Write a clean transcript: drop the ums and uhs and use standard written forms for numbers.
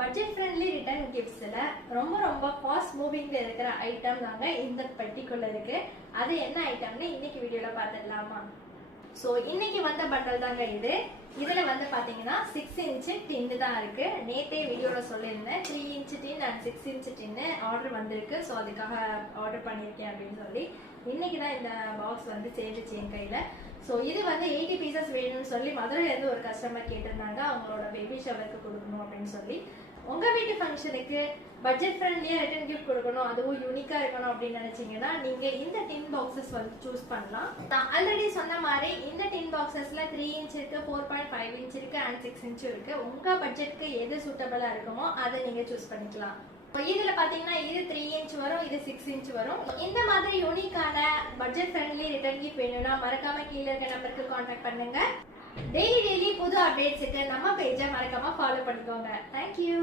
Budget friendly return கிஃப்ட்ஸ்ல ரொம்ப ரொம்ப fast மூவிங்ல இருக்கிற ஐட்டம் தாங்க இந்த பெட்டிக்குள்ள இருக்கு. அது என்ன ஐட்டம்னு இன்னைக்கு வீடியோல பார்த்துடலாமா? ஸோ இன்னைக்கு வந்த பண்டல் தாங்க இது. இதுல வந்து பாத்தீங்கன்னா 6 இன்ச் டின்னு தான் இருக்கு. நேத்தே வீடியோல சொல்லியிருந்தேன் 3 இன்ச் டின் அண்ட் 6 இன்ச் டின்னு ஆர்டர் வந்திருக்கு. ஸோ அதுக்காக ஆர்டர் பண்ணியிருக்கேன் அப்படின்னு சொல்லி இன்னைக்கு தான் இந்த பாக்ஸ் வந்து சேர்ந்துச்சு என் கையில. ஸோ இது வந்து 80 பீசஸ் வேணும்னு சொல்லி மதுரையிலேருந்து ஒரு கஸ்டமர் கேட்டிருந்தாங்க, அவங்களோட பேபி ஷவருக்கு கொடுக்கணும் அப்படின்னு சொல்லி. உங்க வீட்டு ஃபங்க்ஷனுக்கு பட்ஜெட் ஃப்ரெண்ட்லியா ரிட்டர்ன் கிஃப்ட் கொடுக்கணும், அதுவும் யூனிக்கா இருக்கணும் அப்படின்னு நினைச்சீங்கன்னா நீங்க இந்த டின் பாக்ஸஸ் வந்து சூஸ் பண்ணலாம். நான் ஆல்ரெடி சொன்ன மாதிரி இந்த டின் பாக்ஸஸ்ல 3 இன்ச் இருக்கு, 4.5 இன்ச் இருக்கு அண்ட் 6 இன்ச் இருக்கு. உங்க பட்ஜெட்க்கு எது சூட்டபிளா இருக்குமோ அதை நீங்க சூஸ் பண்ணிக்கலாம். இதுல பாத்தீங்கன்னா இது 3 இன்ச் வரும், இது 6 இன்ச் வரும். இந்த மாதிரி யூனிக்கான பட்ஜெட் ஃப்ரெண்ட்லி ரிட்டர்ன் கிஃப்ட் வேணும்னா மறக்காம கீழே இருக்க நம்பருக்கு கான்டாக்ட் பண்ணுங்க. டெய்லி புது அப்டேட்ஸுக்கு நம்ம பேஜை மறக்காம ஃபாலோ பண்ணிக்கோங்க. தேங்க்யூ.